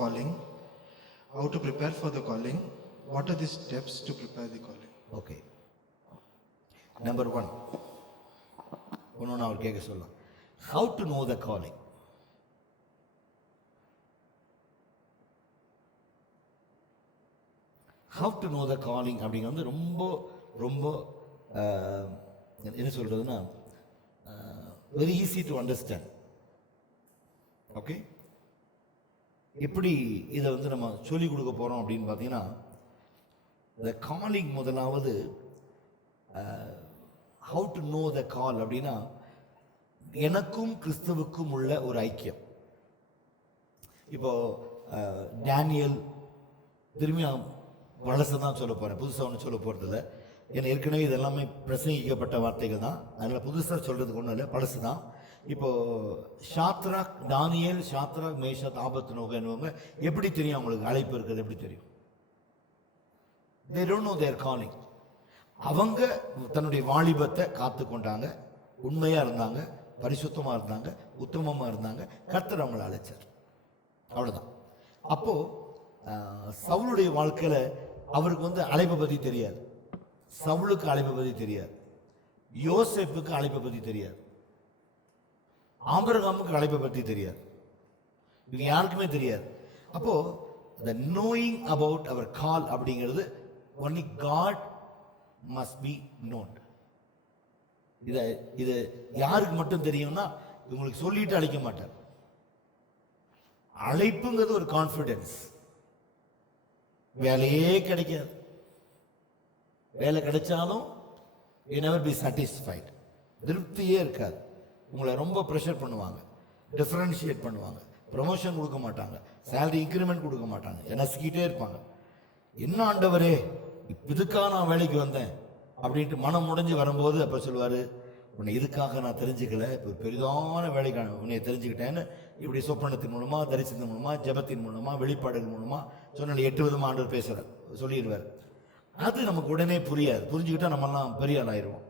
calling, how to prepare for the calling, what are the steps to prepare the calling? Okay. Number 1. ஒன்று அவர் கேட்க சொல்லலாம். How to know the calling? How to know the calling அப்படிங்கிறது ரொம்ப ரொம்ப என்ன சொல்றதுன்னா very easy to understand. Okay, எப்படி இதை நம்ம சொல்லிக் கொடுக்க போகிறோம் அப்படின்னு பார்த்தீங்கன்னா, த காலிங் முதலாவது ஹவு டு நோ த கால் அப்படின்னா எனக்கும் கிறிஸ்துவுக்கும் உள்ள ஒரு ஐக்கியம். இப்போ டேனியல் திரும்பி பழசை தான் சொல்ல போகிறேன், புதுசாக ஒன்று சொல்ல போகிறதில்ல. ஏன்னா ஏற்கனவே இதெல்லாமே பிரசங்கிக்கப்பட்ட வார்த்தைகள் தான், அதனால் புதுசாக சொல்கிறதுக்கு ஒன்றும் இல்லை, பழசு தான். இப்போது ஷாத்ராக், தானியேல், ஷாத்ராக், மேஷாக், ஆபத்நேகோ என்பவங்க எப்படி தெரியும் அவங்களுக்கு அழைப்பு இருக்கிறது எப்படி தெரியும்? they don't know their calling. அவங்க தன்னுடைய வாலிபத்தை காத்து கொண்டாங்க, உண்மையாக இருந்தாங்க, பரிசுத்தமாக இருந்தாங்க, உத்தமமாக இருந்தாங்க, கர்த்தர் அவங்களை அழைச்சார், அவ்வளோதான். அப்போது சவுளுடைய வாழ்க்கையில் அவருக்கு அழைப்பை பற்றி தெரியாது, சவுலுக்கு அழைப்பை பற்றி தெரியாது, யோசேப்புக்கு அழைப்பை பற்றி தெரியாது, ஆபிரகாமுக்கு அழைப்பை பற்றி தெரியாது, இவங்க யாருக்குமே தெரியாது. அப்போது the knowing about our call அப்படிங்கிறது only God must be known. இது யாருக்கு மட்டும் தெரியும்னா இவங்களுக்கு சொல்லிட்டு அழைக்க மாட்டார். அழைப்புங்கிறது ஒரு கான்ஃபிடன்ஸ். வேலையே கிடைக்காது, வேலை கிடைச்சாலும் you never be satisfied, திருப்தியே இருக்காது. உங்களை ரொம்ப ப்ரெஷர் பண்ணுவாங்க, டிஃபரன்ஷியேட் பண்ணுவாங்க, ப்ரமோஷன் கொடுக்க மாட்டாங்க, சேலரி இன்க்ரிமெண்ட் கொடுக்க மாட்டாங்க, நசுக்கிட்டே இருப்பாங்க. என்ன ஆண்டவரே இதுக்காக நான் வேலைக்கு வந்தேன் அப்படின்ட்டு மனம் முடிஞ்சு வரும்போது அப்போ சொல்லுவார், உன்னை இதுக்காக நான் தெரிஞ்சுக்கல, இப்போ பெரிதான வேலைக்கு உன்னை தெரிஞ்சுக்கிட்டேன்னு இப்படி சொப்பனத்தின் மூலமாக, தரிசனத்தின் மூலமாக, ஜபத்தின் மூலமாக, வெளிப்பாடுகள் மூலமாக சொன்ன 8 விதமாக ஆண்டவர் பேசுகிறார், சொல்லிடுவார். அது நமக்கு உடனே புரியாது. புரிஞ்சுக்கிட்டால் நம்மெல்லாம் பெரிய ஆள் ஆயிடுவோம்.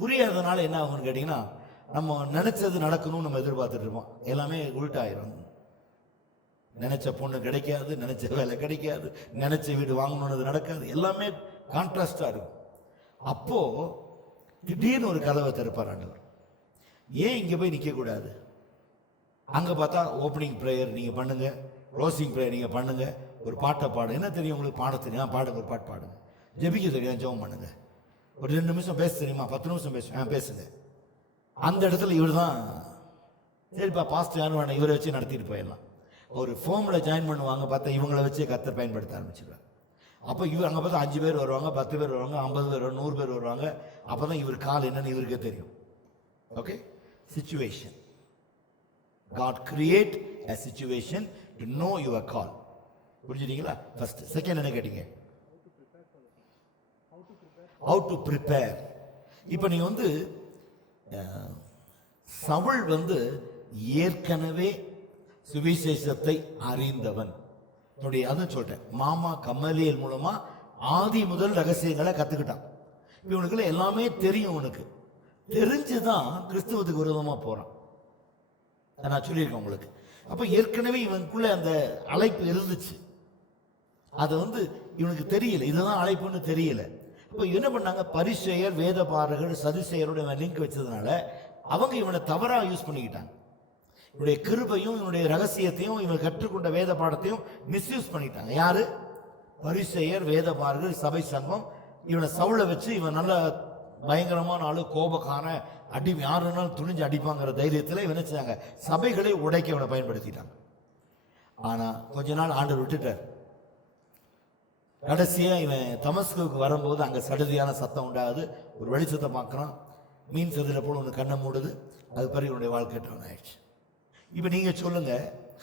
புரியாதனால என்ன ஆகும்னு கேட்டிங்கன்னா, நம்ம நினச்சது நடக்கணும்னு நம்ம எதிர்பார்த்துட்டு இருப்போம், எல்லாமே உள்டாயிரும். நினைச்ச பொண்ணு கிடைக்காது, நினைச்ச வேலை கிடைக்காது, நினைச்ச வீடு வாங்கணும்னது நடக்காது, எல்லாமே கான்ட்ராஸ்டாக இருக்கும். அப்போ திடீர்னு ஒரு கதவை திறப்பார் ஆண்டவர். ஏன் இங்கே போய் நிற்கக்கூடாது? அங்கே பார்த்தா ஓப்பனிங் ப்ரேயர் நீங்கள் பண்ணுங்க, க்ளோசிங் ப்ரேயர் நீங்கள் பண்ணுங்க, ஒரு பாட்டை பாடு. என்ன தெரியும் உங்களுக்கு? பாட தெரியும், பாடுங்க, ஒரு பாட்டு பாடுங்க. ஜெபிக்க தெரியும், ஜெபம் பண்ணுங்க. ஒரு 2 நிமிஷம் பேச தெரியுமா? 10 நிமிஷம் பேசுங்க. அந்த இடத்துல இவர் தான் சரிப்பா பாஸ்டர் யாரும் வேணாம், இவரை வச்சு நடத்திட்டு போயிடலாம். ஒரு ஃபோமில் ஜாயின் பண்ணுவாங்க, பார்த்தா இவங்களை வச்சு கர்த்தர் பயன்படுத்த ஆரம்பிச்சிடுவார். அப்போ இவர் அங்கே பார்த்தா 5 பேர் வருவாங்க, 10 பேர் வருவாங்க, 50 பேர் வருவாங்க, 100 பேர் வருவாங்க. அப்போ தான் இவர் கால் என்னன்னு இவருக்கே தெரியும். Okay, situation. God create a situation to know your call. புரிஞ்சுட்டீங்களா? ஃபர்ஸ்ட். செகண்ட் என்ன கேட்டீங்க? how to prepare. இப்போ நீங்க சவுல் ஏற்கனவே சுவிசேஷத்தை அறிந்தவன். அதுவும் சொல்லிட்டேன், மாமா கமலியல் மூலமா ஆதி முதல் ரகசியங்களை கத்துக்கிட்டான். இவனுக்குள்ள எல்லாமே தெரியும். உனக்கு தெரிஞ்சுதான் கிறிஸ்துவத்துக்கு விரோதமா போறான். நான் சொல்லியிருக்கேன் உங்களுக்கு. அப்ப ஏற்கனவே இவனுக்குள்ள அந்த அழைப்பு இருந்துச்சு, அது இவனுக்கு தெரியல, இதுதான் அழைப்புன்னு தெரியல. அப்ப என்ன பண்ணாங்க? பரிசேயர், வேதபாரகர், சதுசேயரோட லிங்க் வச்சதுனால அவங்க இவனை தவறா யூஸ் பண்ணிக்கிட்டாங்க. இவனுடைய கிருபையும் இவனுடைய ரகசியத்தையும் இவன் கற்றுக்கொண்ட வேத பாடத்தையும் மிஸ்யூஸ் பண்ணிட்டாங்க. யாரு? பரிசேயர், வேதபாரகர், சபை சங்கம். இவனை சவுளை வச்சு இவன் நல்ல பயங்கரமான ஆளு, கோபக்கார, அடி யாருன்னாலும் துணிஞ்சு அடிப்பாங்கிற தைரியத்தில் இவன் நினைச்சாங்க சபைகளை உடைக்க இவனை பயன்படுத்திட்டாங்க. ஆனா கொஞ்ச நாள் ஆண்டவர் விட்டுட்டார். கடைசியா இவன் தமஸ்குவுக்கு வரும்போது அங்க சடுதியான சத்தம் உண்டாகுது. ஒரு வெளிச்சத்தை பார்க்கறான், மீன் செதில போல ஒன்று கண்ணை மூடுது. அது பிறகு இவனுடைய வாழ்க்கை டவுன் ஆயிடுச்சு. இப்போ நீங்க சொல்லுங்க,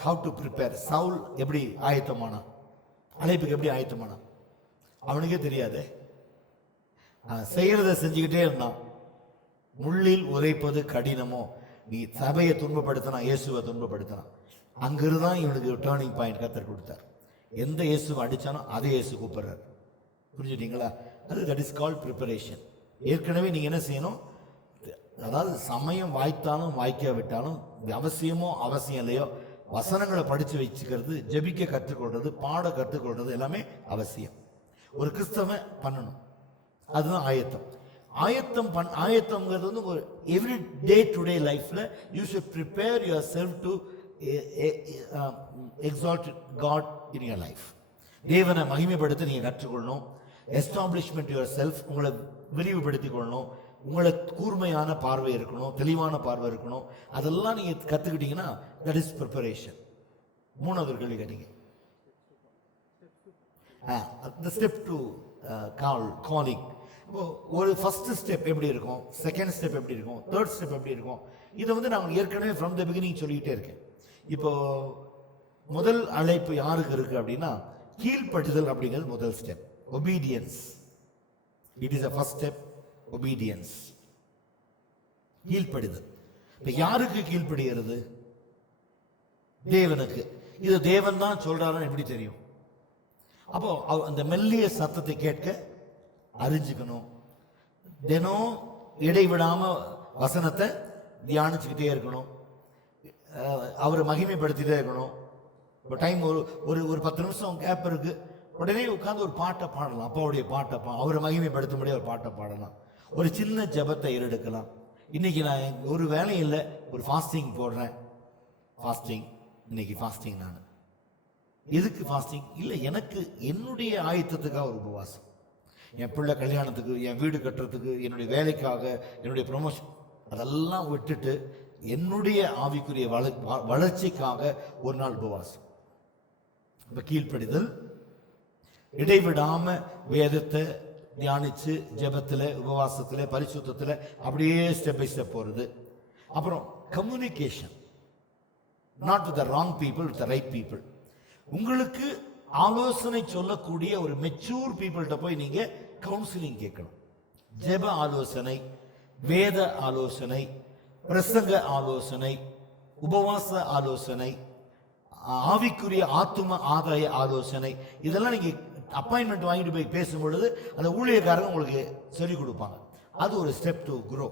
ஹவு டு ப்ரிப்பேர். சவுல் எப்படி ஆயத்தமானான்? அழைப்புக்கு எப்படி ஆயத்தமானான்? அவனுக்கே தெரியாது. செய்யறத செஞ்சுக்கிட்டே இருந்தான். முள்ளில் உதைப்பது கடினமோ, நீ சபையை துன்பப்படுத்தினா, இயேசுவை துன்பப்படுத்தினான். அங்கிருந்தான் இவனுக்கு டேர்னிங் பாயிண்ட் கர்த்தர் கொடுத்தார். எந்த இயேசுவை அடிச்சானோ அதே இயேசு கூப்பிடுறாரு. புரிஞ்சுட்டீங்களா? அது தட் இஸ் கால்ட் ப்ரிப்பரேஷன். ஏற்கனவே நீங்க என்ன செய்யணும்? அதாவது சமயம் வாய்த்தாலும் வாய்க்காவிட்டாலும் அவசியமோ அவசியம் இல்லையோ, வசனங்களை படிச்சு வச்சுக்கிறது, ஜெபிக்க கற்றுக்கொள்றது, பாட கற்றுக்கொள்றது எல்லாமே அவசியம். ஒரு கிறிஸ்தவன் பண்ணணும். அதுதான் ஆயத்தம். ஆயத்தம்ங்கிறது வந்து ஒரு எவ்ரி டே டு டே லைஃப்ல you should prepare yourself to exalt God in your life. தேவனை மகிமைப்படுத்த நீங்க கற்றுக்கொள்ளணும். எஸ்டாப்ளிஷ்மெண்ட் யுவர் செல்ஃப், உங்களை விரிவுபடுத்திக் கொள்ளணும். உங்களை கூர்மையான பார்வை இருக்கணும், தெளிவான பார்வை இருக்கணும். அதெல்லாம் நீங்க கத்துக்கிட்டீங்கன்னா தட் இஸ் ப்ரிப்பரேஷன். மூணாவது கேள்வி கேட்டீங்க, the step to calling. இப்போ ஒரு ஃபர்ஸ்ட் ஸ்டெப் எப்படி இருக்கும், செகண்ட் ஸ்டெப் எப்படி இருக்கும், தேர்ட் ஸ்டெப் எப்படி இருக்கும், இதை வந்து நான் ஏற்கனவே ஃப்ரம் த பிகினிங் சொல்லிக்கிட்டே இருக்கேன். இப்போ முதல் அழைப்பு யாருக்கு இருக்கு அப்படின்னா, கீழ்ப்படுதல் அப்படிங்கிறது முதல் step. Obedience, it is a first step. Obedience, கீழ்ப்படுதல். இப்ப யாருக்கு கீழ்ப்படுகிறது? தேவனுக்கு. இது தேவன் தான் சொல்றாருன்னு எப்படி தெரியும்? அப்போ அந்த மெல்லிய சத்தத்தை கேட்க அறிஞ்சுக்கணும். தினம் இடைவிடாம வசனத்தை தியானிச்சுக்கிட்டே இருக்கணும். அவரை மகிமைப்படுத்திட்டே இருக்கணும். இப்போ டைம் ஒரு ஒரு 10 நிமிஷம் கேப் இருக்கு, உடனே உட்கார்ந்து ஒரு பாட்டை பாடலாம். அப்பாவுடைய பாட்டை அவரை மகிமைப்படுத்தும்படியே ஒரு பாட்டை பாடலாம். ஒரு சின்ன ஜெபத்தை ஏறெடுக்கலாம். இன்னைக்கு நான் ஒரு வேலையும் இல்லை, ஒரு ஃபாஸ்டிங் போடுறேன். ஃபாஸ்டிங், இன்னைக்கு ஃபாஸ்டிங். நான் எதுக்கு ஃபாஸ்டிங் இல்லை, எனக்கு என்னுடைய ஆயத்தத்துக்காக ஒரு உபவாசம். என் பிள்ளை கல்யாணத்துக்கு, என் வீடு கட்டுறதுக்கு, என்னுடைய வேலைக்காக, என்னுடைய ப்ரொமோஷன், அதெல்லாம் விட்டுட்டு என்னுடைய ஆவிக்குரிய வளர்ச்சிக்காக ஒரு நாள் உபவாசம். இப்ப கீழ்ப்படிதல், இடைவிடாம வேதத்தை தியானிச்சு ஜெபத்துல, உபவாசத்துல, பரிசுத்தத்துல அப்படியே ஸ்டெப் பை ஸ்டெப் போறது. அப்புறம் communication, not with the wrong people, with the right people. உங்களுக்கு ஆலோசனை சொல்லக்கூடிய ஒரு மெச்சூர் பீப்புள்கிட்ட போய் நீங்க கவுன்சிலிங் கேட்கணும். ஜெப ஆலோசனை, வேத ஆலோசனை, பிரசங்க ஆலோசனை, உபவாச ஆலோசனை, ஆவிக்குரிய ஆத்தும ஆதாய ஆலோசனை, இதெல்லாம் நீங்க அப்பாயின்மெண்ட் வாங்கிட்டு போய் பேசும்பொழுது அந்த ஊழியக்காரங்க உங்களுக்கு சொல்லிக் கொடுப்பாங்க. அது ஒரு ஸ்டெப் டு குரோ.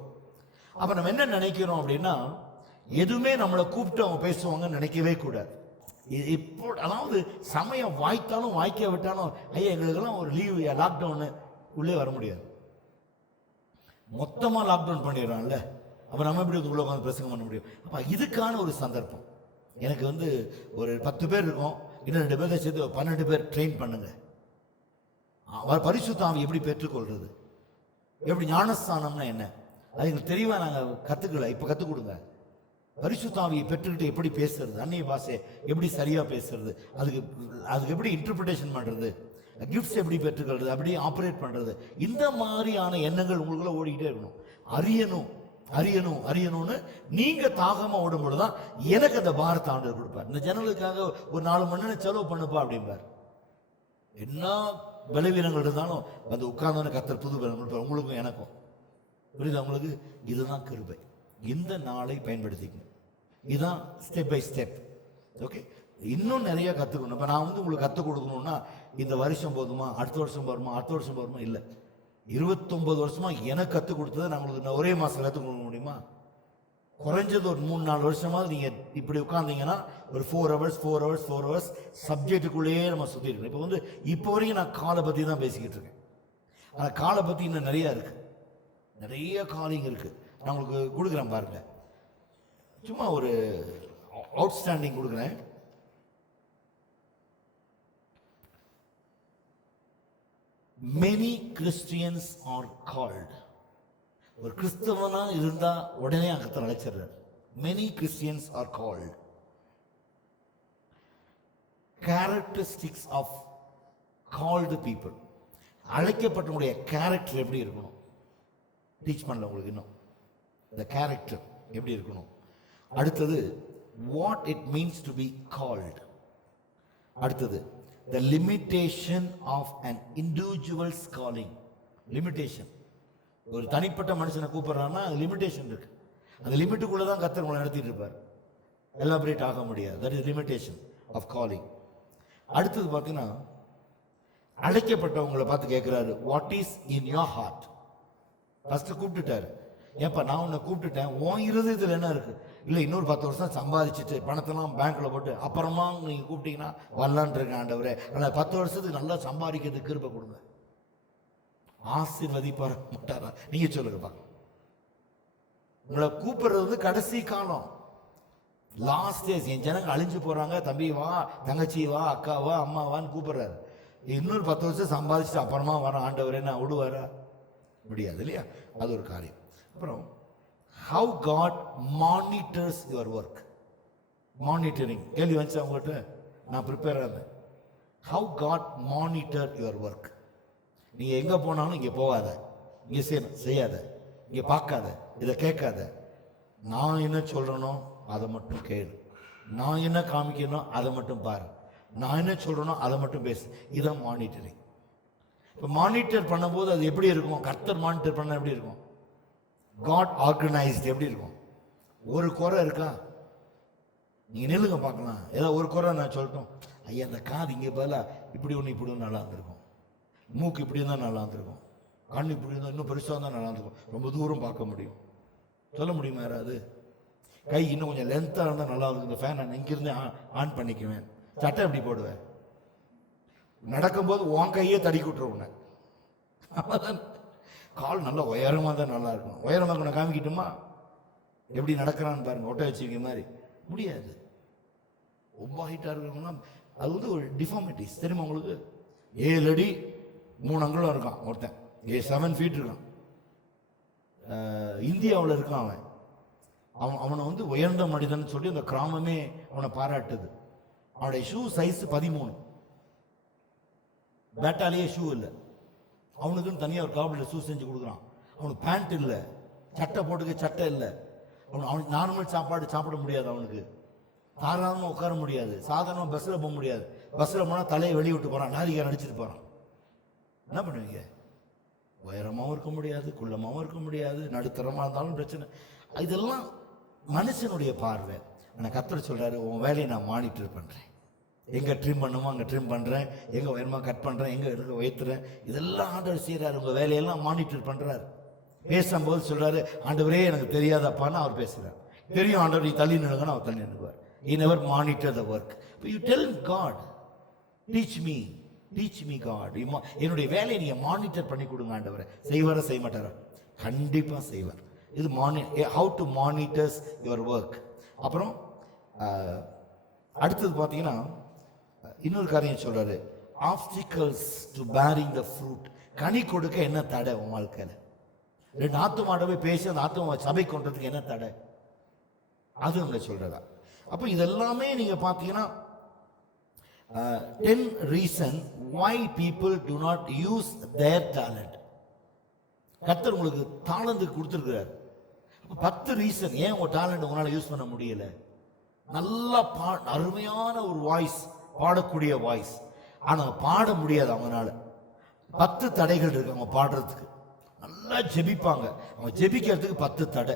அப்ப நம்ம என்ன நினைக்கிறோம் அப்படின்னா, எதுவுமே நம்மளை கூப்பிட்டு அவங்க பேசுவாங்கன்னு நினைக்கவே கூடாது. இப்போ அதாவது சமயம் வாய்த்தாலும் வாய்க்க விட்டாலும், ஐயா எங்களுக்கெல்லாம் ஒரு லீவ், லாக்டவுன், உள்ளே வர முடியாது. மொத்தமா லாக்டவுன் பண்ணிடுறான்ல, அப்ப நம்ம எப்படி உள்ள உட்காந்து பிரசங்கம் பண்ண முடியும்? அப்ப இதுக்கான ஒரு சந்தர்ப்பம். எனக்கு வந்து ஒரு 10 பேர் இருக்கும், இன்னும் 2 பேரை சேர்த்து 12 பேர் ட்ரெயின் பண்ணுங்க. பரிசுத்த ஆவி எப்படி பெற்றுக்கொள்றது, எப்படி ஞானஸ்தானம்னா என்ன, அது எங்களுக்கு தெளிவா நாங்க கத்துக்கல, இப்ப கத்துக் கொடுங்க. பரிசுத்த ஆவியை பெற்றுக்கிட்டு எப்படி பேசுறது, அந்நிய பாஷை எப்படி சரியா பேசுறது, அதுக்கு எப்படி இன்டர்பிரிட்டேஷன் பண்றது, கிஃப்ட்ஸ் எப்படி பெற்றுக்கிறது, அப்படி ஆப்ரேட் பண்றது, இந்த மாதிரியான எண்ணங்கள் உங்களுக்குள்ள ஓடிக்கிட்டே இருக்கணும். அறியணும் அறியணும் அறியணும்னு நீங்க தாகமா ஓடும்பொழுதுதான் எனக்கு அந்த பாரத்தை ஆண்டவர் கொடுப்பார். இந்த ஜனங்களுக்காக ஒரு 4 மணி நேரம் செலவு பண்ணுப்பா அப்படிம்பார். என்ன பலவீனங்கள் இருந்தாலும் வந்து உட்கார்ந்து கர்த்தர் புது பலம் கொடுப்பார், உங்களுக்கும் எனக்கும். புரியுது உங்களுக்கு? இதுதான் கிருபை. இந்த நாளை பயன்படுத்திக்கணும். இதுதான் ஸ்டெப் பை ஸ்டெப். ஓகே, இன்னும் நிறைய கத்துக்கணும். இப்ப நான் வந்து உங்களுக்கு கத்துக் கொடுக்கணும்னா இந்த வருஷம் போதுமா, அடுத்த வருஷம் வருமா, அடுத்த வருஷம் வருமா? இல்லை, 29 வருஷமா எனக்கு கத்துக் கொடுத்ததை நம்மளுக்கு ஒரே மாசம் கத்துக் கொடுக்க முடியுமா? குறைஞ்சது ஒரு 3-4 வருஷமாவது நீங்க இப்படி உட்கார்ந்தீங்கன்னா ஒரு 4 hours சப்ஜெக்டுக்குள்ளேயே நம்ம சுத்தி இருக்கணும். இப்போ வந்து இப்போ வரைக்கும் நான் காலை பத்தி தான் பேசிக்கிட்டு இருக்கேன். ஆனா காலை பத்தி இன்னும் நிறைய இருக்கு, நிறைய காலிங் இருக்கு. நான் உங்களுக்கு கொடுக்குறேன் பாருங்க, சும்மா ஒரு அவுட்ஸ்டாண்டிங் கொடுக்குறேன். Many Christians are called. ஒரு கிறிஸ்தவனா இருந்தா உடனே அங்கத்தை அழைச்சிடுறார். Many Christians are called. Characteristics of called people. அழைக்கப்பட்டவங்களுடைய கேரக்டர் எப்படி இருக்கணும் டீச் பண்ணல உங்களுக்கு. இன்னும் இந்த கேரக்டர் எப்படி இருக்கணும். அடுத்தது what it means to be called. அடுத்தது the limitation of an individual's calling. Limitation, ஒரு தனிப்பட்ட மனுஷனை கூப்பிடுறான்னா லிமிட்டேஷன் இருக்கு. அந்த லிமிட்டுக்குள்ள தான் கர்த்தர் உங்களை நடத்திட்டு இருப்பார். எலாபரேட் ஆக முடியாது. That is limitation of calling. அடுத்தது பார்த்தீங்கன்னா அழைக்கப்பட்டவங்களை பார்த்து கேட்கிறாரு, what is in your heart. First கூப்பிட்டுட்டாரு, ஏப்பா நான் உன்னை கூப்பிட்டுட்டேன், உன் இருதயத்தில் என்ன இருக்கு? இல்லை இன்னொரு 10 வருஷம் சம்பாதிச்சுட்டு பணத்தெல்லாம் பேங்க்ல போட்டு அப்புறமா நீங்கள் கூப்பிட்டீங்கன்னா வரலான் இருக்கேன் ஆண்டவரே. ஆனால் 10 வருஷத்துக்கு நல்லா சம்பாதிக்கிறதுக்கு கிருபை கொடுங்க. ஆசீர்வதிப்பார மாட்டாரா? நீங்க சொல்லுங்க பார்க்கலாம். உங்களை கூப்பிடுறது வந்து கடைசி காலம், லாஸ்ட் டேஸ். என் ஜனங்க அழிஞ்சு போறாங்க, தம்பி வா, தங்கச்சி வா, அக்கா வா, அம்மா வான்னு கூப்பிடுறாரு. இன்னொரு 10 வருஷம் சம்பாதிச்சுட்டு அப்புறமா வர ஆண்டவரே நான் விடுவாரா? முடியாது இல்லையா? அது ஒரு காரியம். அப்புறம் how God monitors your work. Monitoring கேள்வி வந்துச்சு அவங்ககிட்ட, நான் ப்ரிப்பேர் ஆனேன். how God monitor your work. நீங்க எங்க போனாலும் இங்க போகாத, இங்க செய்யாத, இங்க பார்க்காத, இதை கேட்காத. நான் என்ன சொல்றேனோ அதை மட்டும் கேளு, நான் என்ன காமிக்கணும் அதை மட்டும் பாரு, நான் என்ன சொல்றேனோ அதை மட்டும் பேசு. இதான் மானிட்டரிங். இப்போ மானிட்டர் பண்ணும்போது அது எப்படி இருக்கும்? கர்த்தர் மானிட்டர் பண்ண எப்படி இருக்கும்? காட் ஆர்கனைஸ்ட் எப்படி இருக்கும்? ஒரு குறை இருக்கா? நீங்க நில்லுங்க பார்க்கலாம். ஏதாவது ஒரு குறை நான் சொல்லட்டும். ஐயா அந்த காது இங்கே பதிலா இப்படி ஒன்று இப்படி ஒன்று நல்லா இருந்திருக்கும், மூக்கு இப்படி இருந்தால் நல்லா இருந்திருக்கும், கண் இப்படி இருந்தால் இன்னும் பெருசாக இருந்தால் நல்லா இருந்திருக்கும், ரொம்ப தூரம் பார்க்க முடியும். சொல்ல முடியுமா யாராவது? கை இன்னும் கொஞ்சம் லென்த்தாக இருந்தால் நல்லா இருக்கும், இந்த ஃபேன் நான் இங்கிருந்து ஆன் பண்ணிக்குவேன், சட்டை எப்படி போடுவேன், நடக்கும்போது உன் கையே தடிக்கி விட்டுருவோம். கால் நல்லா உயரமாக தான் நல்லா இருக்கும். உயரமாக நான் காமிக்கிட்டுமா? எப்படி நடக்கிறான்னு பாருங்க, ஒட்ட வச்சுக்க மாதிரி. முடியாது. ரொம்ப ஹைட்டாக இருக்கிறவங்களாம் அது வந்து ஒரு டிஃபார்மிட்டிஸ் தெரியுமா உங்களுக்கு? 7 அடி 3 அங்குலம் இருக்கான் ஒருத்தன், 7 feet இருக்கான். இந்தியாவில் இருக்கான் அவனை வந்து உயர்ந்த மனிதன் சொல்லி அந்த கிராமமே அவனை பாராட்டுது. அவனுடைய ஷூ சைஸ் 13. பேட்டாலேயே ஷூ இல்லை, அவனுக்குன்னு தனியாக ஒரு காபில் ஷூ செஞ்சு கொடுக்குறான். அவனுக்கு பேண்ட் இல்லை, சட்டை போட்டுக்க சட்டை இல்லை. அவனுக்கு நார்மல் சாப்பாடு சாப்பிட முடியாது, அவனுக்கு தாராளமாக உட்கார முடியாது, சாதாரணமாக பஸ்ஸில் போக முடியாது. பஸ்ஸில் போனால் தலையை வெளியே விட்டு போகிறான், நாரிகார் அடிச்சுட்டு போகிறான். என்ன பண்ணுவீங்க? உயரமாகவும் இருக்க முடியாது, குள்ளமாகவும் இருக்க முடியாது, நடுத்தரமாக இருந்தாலும் பிரச்சனை. இதெல்லாம் மனுஷனுடைய பார்வை. ஆனால் கர்த்தர் சொல்கிறாரு, உன் வேலையை நான் மானிட்டர் பண்ணுறேன். எங்கே ட்ரிம் பண்ணுமோ அங்கே ட்ரிம் பண்ணுறேன், எங்கே உயரமாக கட் பண்ணுறேன், எங்கே இருக்க உயர்த்துறேன். இதெல்லாம் ஆண்டவர் செய்கிறாரு, உங்கள் வேலையெல்லாம் மானிட்டர் பண்ணுறாரு. பேசும்போது சொல்கிறாரு, ஆண்டவரே எனக்கு தெரியாதப்பான்னு அவர் பேசுகிறார். தெரியும் ஆண்டவர், நீ தள்ளி நின்னுங்கன்னு அவர் தள்ளி நின்றுவார். He never monitor the work. But you tell God, teach me God. என்னுடைய வேலையை நீங்கள் மானிட்டர் பண்ணி கொடுங்க ஆண்டவரை. செய்வாரா செய்ய மாட்டாரா? கண்டிப்பாக செய்வார். இது how to monitors your work. அப்புறம் அடுத்தது பார்த்தீங்கன்னா இன்னொரு காரியம் சொல்றாரு, obstacles to bearing the fruit. கனி கொடுக்க என்ன தடை உன் வாழ்க்கையில்? 2 ஆத்துமாட்ட போய் பேசி அந்த ஆத்துமா சபை கொண்டதுக்கு என்ன தடை? அது அங்க சொல்றதா. அப்போ இதெல்லாமே நீங்க பார்த்தீங்கன்னா 10 reasons why people do not use their talent. கர்த்தர் உங்களுக்கு தாளந்து கொடுத்துருக்கிறார். 10 ரீசன் ஏன் உங்க டேலண்ட் உங்களால யூஸ் பண்ண முடியல. நல்லா அருமையான ஒரு வாய்ஸ், பாடக்கூடிய வாய்ஸ், ஆனா பாட முடியாது அவங்களால. 10 தடைகள் இருக்கு அவங்க பாடுறதுக்கு. நல்லா ஜெபிப்பாங்க, அவங்க ஜெபிக்கிறதுக்கு 10 தடை.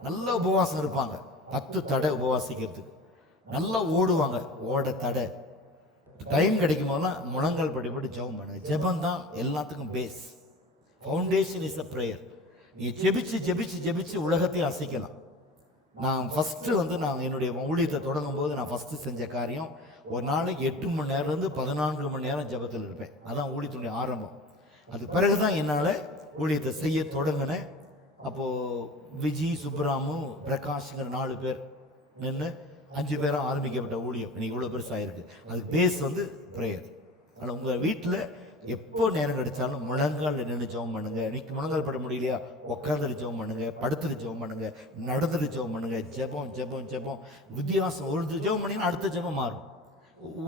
நல்ல உபவாசம் இருப்பாங்க, 10 தடை உபவாசிக்கிறதுக்கு. நல்லா ஓடுவாங்க, ஓட தடை. டைம் கிடைக்கும் போதெல்லாம் முழங்கால் படிப்படி ஜெபம் பண்ணுங்க. ஜெபம் தான் எல்லாத்துக்கும் base. Foundation is a prayer. நீ ஜெபிச்சு ஜெபிச்சு ஜெபிச்சு உலகத்தையும் அசைக்கலாம். நான் ஃபஸ்ட்டு வந்து நான் என்னுடைய ஊழியத்தை தொடங்கும் போது நான் ஃபஸ்ட்டு செஞ்ச காரியம், ஒரு நாளைக்கு 8 மணி நேரம்லேருந்து 14 மணி நேரம் ஜெபத்தில் இருப்பேன். அதான் ஊழியத்துடைய ஆரம்பம். அது பிறகு தான் என்னால் ஊழியத்தை செய்ய தொடங்கினேன். அப்போது விஜி, சுப்ராமு, பிரகாஷ்ங்கிற 4 பேர் நின்று 5 பேராக ஆரம்பிக்கப்பட்ட ஊழியம் இன்னைக்கு இவ்வளோ பெருசாகிருக்கு. அதுக்கு பேஸ் வந்து ப்ரேயர். அதனால் உங்கள் வீட்டில் எப்போ நேரம் கிடைச்சாலும் முழங்கால் நின்று ஜெபம் பண்ணுங்க. இன்னைக்கு முழங்கால் பட முடியலையா, உட்காந்துட்டு ஜெபம் பண்ணுங்க, படுத்துட்டு ஜெபம் பண்ணுங்க, நடந்துட்டு ஜெபம் பண்ணுங்க. ஜெபம் ஜெபம் ஜெபம் வித்தியாசம். ஒரு ஜெபம் பண்ணிங்கன்னா அடுத்த ஜெபம் மாறும்.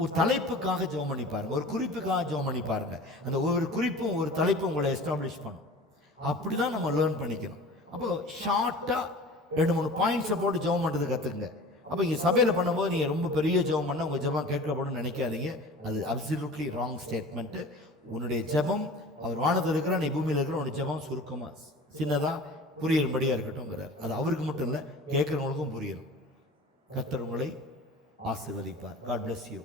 ஒரு தலைப்புக்காக ஜெபம் பண்ணி பாருங்க, ஒரு குறிப்புக்காக ஜெபம் பண்ணி பாருங்க. அந்த ஒரு குறிப்பும் ஒரு தலைப்பும் உங்களை எஸ்டாப்ளிஷ் பண்ணும். அப்படிதான் நம்ம லேர்ன் பண்ணிக்கணும். அப்போ ஷார்ட்டாக 2-3 பாயிண்ட்ஸை போட்டு ஜெபம் பண்ணுறது கற்றுக்குங்க. அப்போ இங்கே சபையில் பண்ணும்போது நீங்கள் ரொம்ப பெரிய ஜெபம் பண்ணால் உங்கள் ஜெபம் கேட்கப்படும் நினைக்காதீங்க. அது அப்சல்யூட்லி ராங் ஸ்டேட்மெண்ட்டு. உன்னுடைய ஜெபம் அவர் வானத்தில் இருக்கிற, நீ பூமியில் இருக்கிற, உன்னுடைய ஜெபம் சுருக்கமாக சின்னதாக புரியும்படியாக இருக்கட்டும்ங்கிறார். அது அவருக்கு மட்டும் இல்லை, கேட்குறவங்களுக்கும் புரியணும். கர்த்தர் உங்களை ஆசீர்வதிப்பார். God bless you.